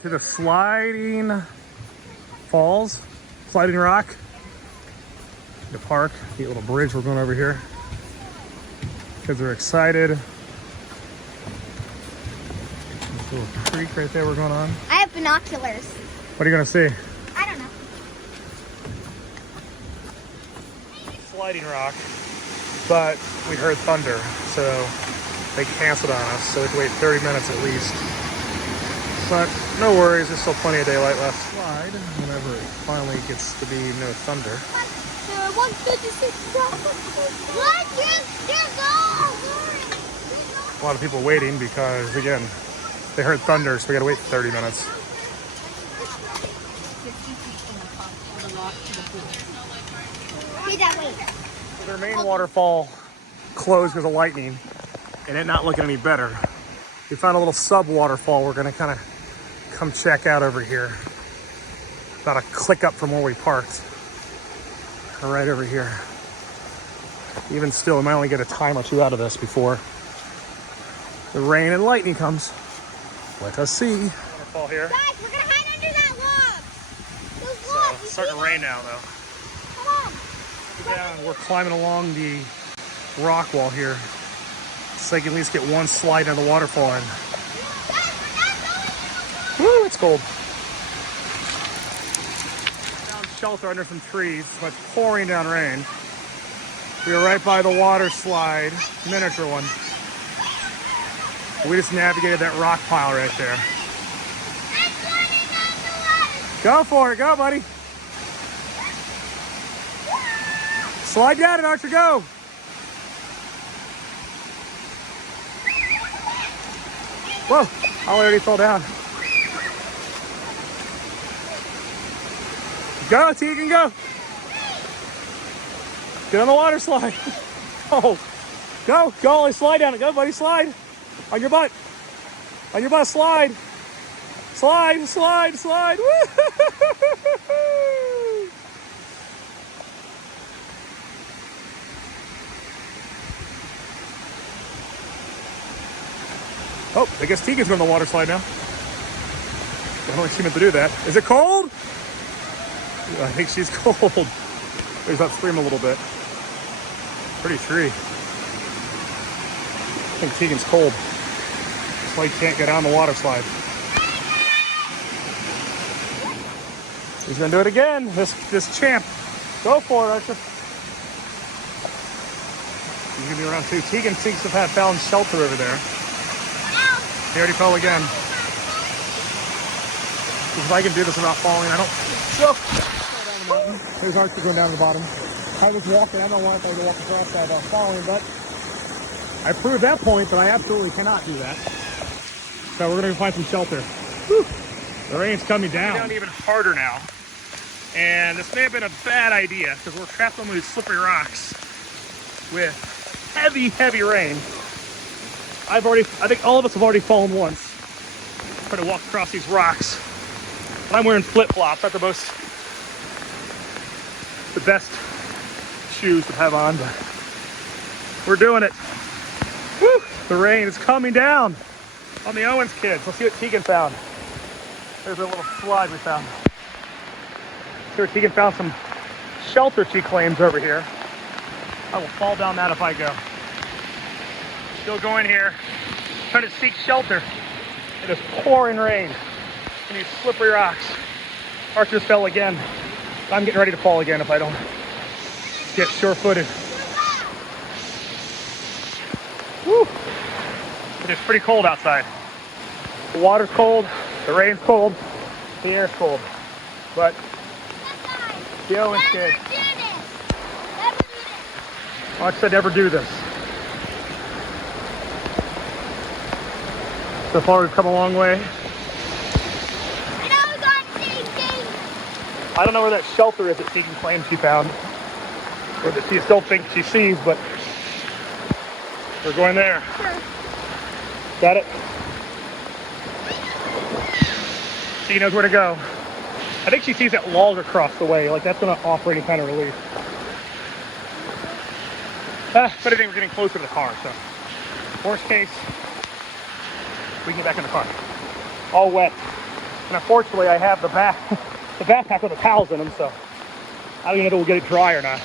To the sliding falls, sliding rock. The park, the little bridge we're going over here. Kids are excited. This little creek right there we're going on. I have binoculars. What are you gonna see? I don't know. Sliding rock, but we heard thunder, so they canceled on us. So we have to wait 30 minutes at least. But no worries, there's still plenty of daylight left. Slide whenever it finally gets to be no thunder. A lot of people waiting because, again, they heard thunder, so we gotta wait 30 minutes. Their main waterfall closed because of lightning, and it not looking any better. We found a little sub waterfall we're gonna kind of come check out over here. About a click up from where we parked. Right over here. Even still, we might only get a time or two out of this before the rain and lightning comes. Let us see. Waterfall here. Guys, we're gonna hide under that log. Those So logs. it's starting to rain now, though. Come on. Down, we're climbing along the rock wall here, so I can at least get one slide on the waterfall in. Woo, it's cold. Found shelter under some trees, but it's pouring down rain. We were right by the water slide, miniature one. We just navigated that rock pile right there. Go for it, go, buddy. Slide down it, Archer, go. Whoa, I already fell down. Go, Tegan, go. Get on the water slide. Oh, go, only slide down it. Go, buddy, slide. On your butt. On your butt, slide. Slide, slide, slide. Woo! Oh, I guess Tegan's going on the water slide now. I don't think she meant to do that. Is it cold? I think she's cold. There's that stream a little bit. Pretty tree. I think Tegan's cold. That's why he can't get on the water slide. He's gonna do it again. This champ. Go for it, Archer. He's gonna be around too. Tegan seems to have found shelter over there. He already fell again. If I can do this without falling, I don't. So, there's Archer going down to the bottom. I was walking. I don't want to walk across that without falling, but I proved that point that I absolutely cannot do that. So we're going to find some shelter. Whew. The rain's coming down even harder now. And this may have been a bad idea because we're trapped on these slippery rocks with heavy, heavy rain. I think all of us have already fallen once. Trying to walk across these rocks. And I'm wearing flip-flops. Not the best shoes to have on, but we're doing it. Woo! The rain is coming down on the Owens kids. Let's see what Tegan found. There's a little slide we found. See where Tegan found some shelter she claims over here. I will fall down that if I go. Still going here, trying to seek shelter. It is pouring rain in these slippery rocks. Archer just fell again. I'm getting ready to fall again if I don't get sure-footed. Woo! It is pretty cold outside. The water's cold, the rain's cold, the air's cold. But the Owens kids. Like I said, never do this. So far, we've come a long way. I don't know where that shelter is that Tegan claims she found, or that she still thinks she sees, but we're going there. Sure. Got it? She knows where to go. I think she sees that log across the way, like that's going to offer any kind of relief. But I think we're getting closer to the car, so worst case, we can get back in the car. All wet. And unfortunately, I have the backpack with the towels in them, so I don't even know if we'll get it dry or not.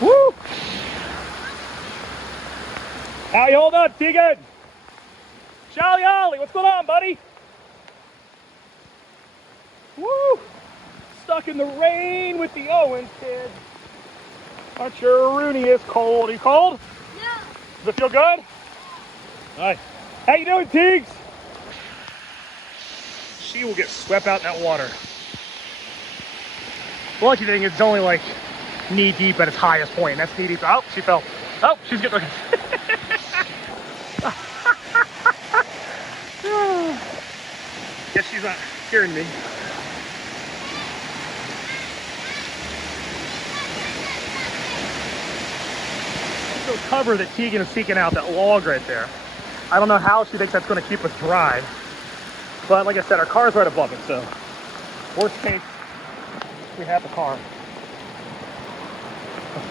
Woo! How you holding up, Tegan? Jolly Ollie, what's going on, buddy? Woo! Stuck in the rain with the Owens kids. Aren't you Rooney is cold? Are you cold? No. Does it feel good? All right. How you doing, Teags? She will get swept out in that water. The lucky thing is it's only like knee deep at its highest point. That's knee deep. Oh, she fell. Oh, she's getting. Guess she's not hearing me. The cover that Tegan is seeking out, that log right there. I don't know how she thinks that's going to keep us dry. But like I said, our car's right above it, so worst case, we have the car.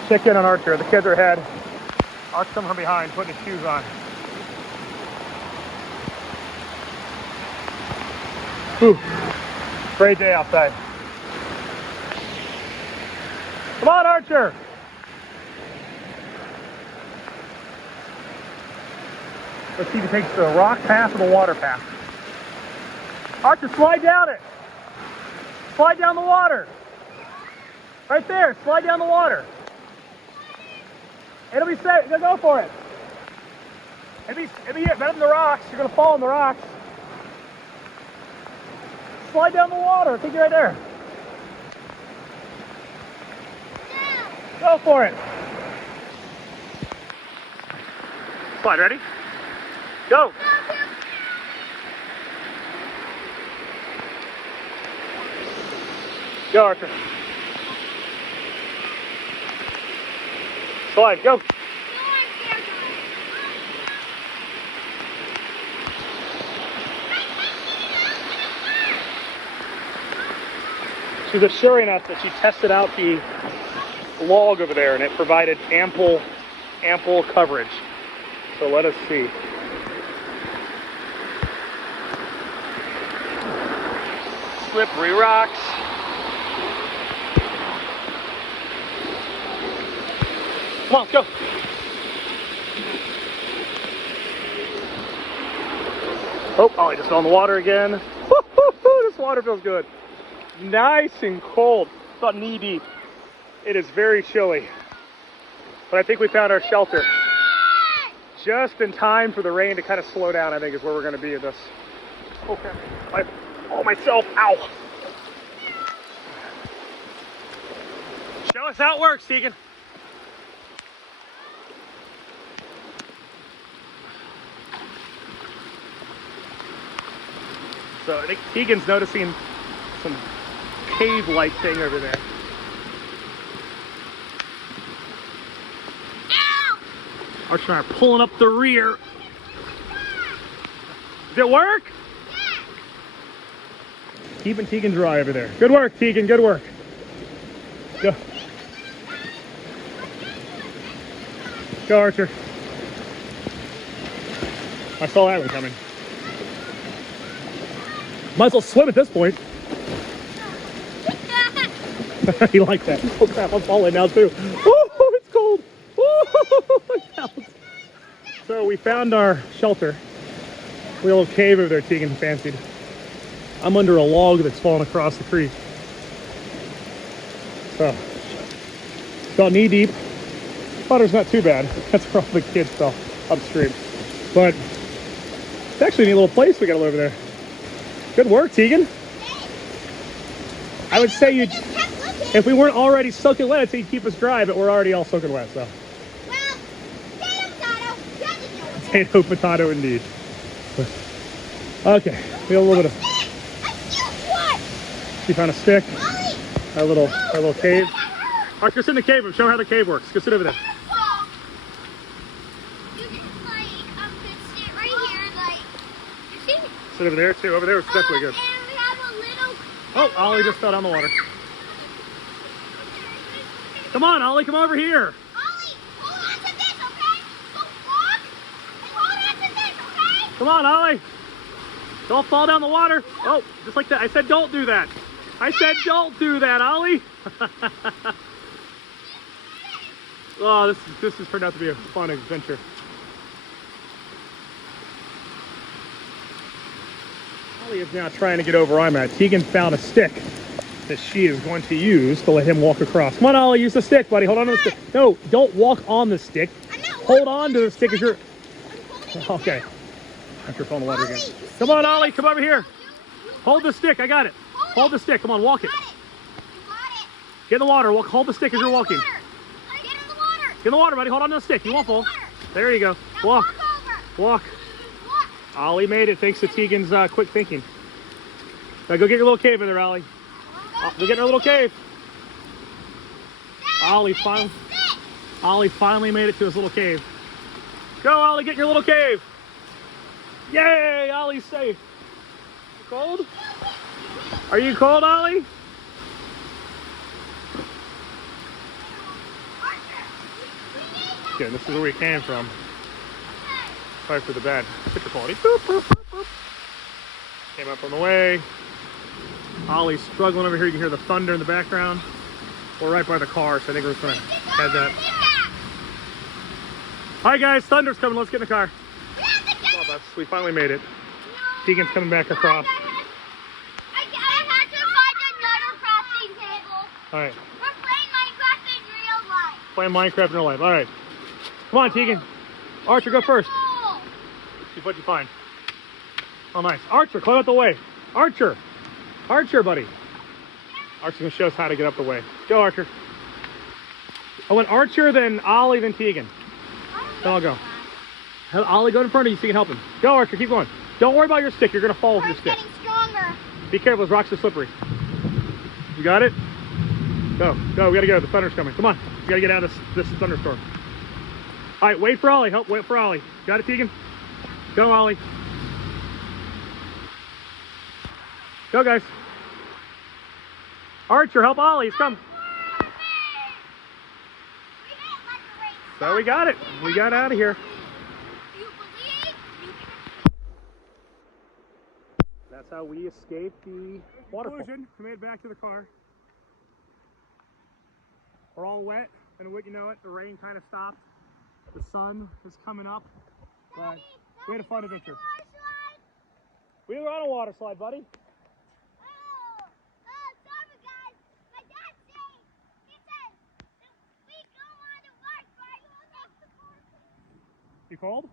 Chicken and Archer. The kids are ahead. Archer's coming from behind, putting his shoes on. Whew. Great day outside. Come on, Archer. Let's see if he takes the rock path or the water path. Archer, slide down it. Slide down the water. Right there, slide down the water. It'll be safe. Go for it. It'll be better than the rocks. You're gonna fall in the rocks. Slide down the water. Take you right there. Go for it. Slide, ready? Go. Go, Archer. Slide, go. She's assuring us that she tested out the log over there and it provided ample coverage. So let us see. Slippery rocks. Come on, let's go. Oh, Ollie just fell in the water again. Woo-hoo-hoo, this water feels good. Nice and cold. It's about knee deep. It is very chilly. But I think we found our shelter. Just in time for the rain to kind of slow down, I think is where we're going to be in this. Okay. Oh, myself. Ow. Show us how it works, Tegan. So I think Tegan's noticing some cave-like thing over there. Archer and I are pulling up the rear. Does it work? Yeah. Keeping Tegan dry over there. Good work, Tegan. Good work. Go. Go, Archer. I saw that one coming. Might as well swim at this point. You like that? Oh crap, I'm falling now too. Oh, it's cold. Oh, so we found our shelter. We have a little cave over there Tegan fancied. I'm under a log that's fallen across the creek. So, it's about knee deep. Water's not too bad. That's where all the kids fell upstream. But it's actually a neat little place we got over there. Good work, Tegan. I would say if we weren't already soaking wet, I'd say you'd keep us dry, but we're already all soaking wet, so. Well, potato, potato indeed. Okay, we have a little bit of. She found a stick. Our little cave. Mark, go sit in the cave and show her how the cave works. Go sit over there. Sit over there too. Over there is definitely good. Oh, Ollie just fell down the water. Come on, Ollie, come over here. Ollie, hold on to this, okay? Don't walk and hold on to this, okay? Come on, Ollie. Don't fall down the water. Oh, just like that. I said don't do that. I said don't do that, Ollie. Oh, this has turned out to be a fun adventure. Ollie is now trying to get over where I'm at. Tegan found a stick that she is going to use to let him walk across. Come on, Ollie, use the stick, buddy. Hold on to the stick. No, don't walk on the stick. Hold on to the stick as you're... Okay. After falling in the water again. Come on, Ollie, come over here. Hold the stick, I got it. Hold the stick, come on, walk it. Get in the water, hold the stick as you're walking. Get in the water, buddy, hold on to the stick, you won't fall. There you go, walk. Walk. Ollie made it thanks to Tegan's quick thinking. Now go get your little cave in there, Ollie. Go get in her little cave. Ollie finally made it to his little cave. Go, Ollie, get in your little cave. Yay, Ollie's safe. You cold? Are you cold, Ollie? Again, this is where we came from. Sorry for the bad picture quality. Boop, boop, boop, boop. Came up on the way. Ollie's struggling over here. You can hear the thunder in the background. We're right by the car, so I think we're just gonna head that. All right, guys, thunder's coming. Let's get in the car. We finally made it. Tegan's coming back across. I had to find another crafting table. All right. We're playing Minecraft in real life. Playing Minecraft in real life. All right. Come on, Tegan. Archer, go first. See what you find. Oh, nice. Archer, climb out the way. Archer. Archer, buddy. Archer's going to show us how to get up the way. Go, Archer. I went Archer, then Ollie, then Tegan. Then I'll go. Ollie, go in front of you so you can help him. Go, Archer, keep going. Don't worry about your stick. You're going to fall with your stick. Getting stronger. Be careful, those rocks are slippery. You got it? Go, go, we got to go. The thunder's coming. Come on. We got to get out of this thunderstorm. All right, wait for Ollie. Help, wait for Ollie. Got it, Tegan? Go, Ollie. Go, guys. Archer, help Ollie. He's come. So we got it. We got out of here. That's how we escaped the waterfall. We made it back to the car. We're all wet, and what you know it, the rain kind of stopped. The sun is coming up, but we had a fun adventure. We were on a water slide, buddy. Sorry guys. My dad said, he said, we go on a water slide. You cold?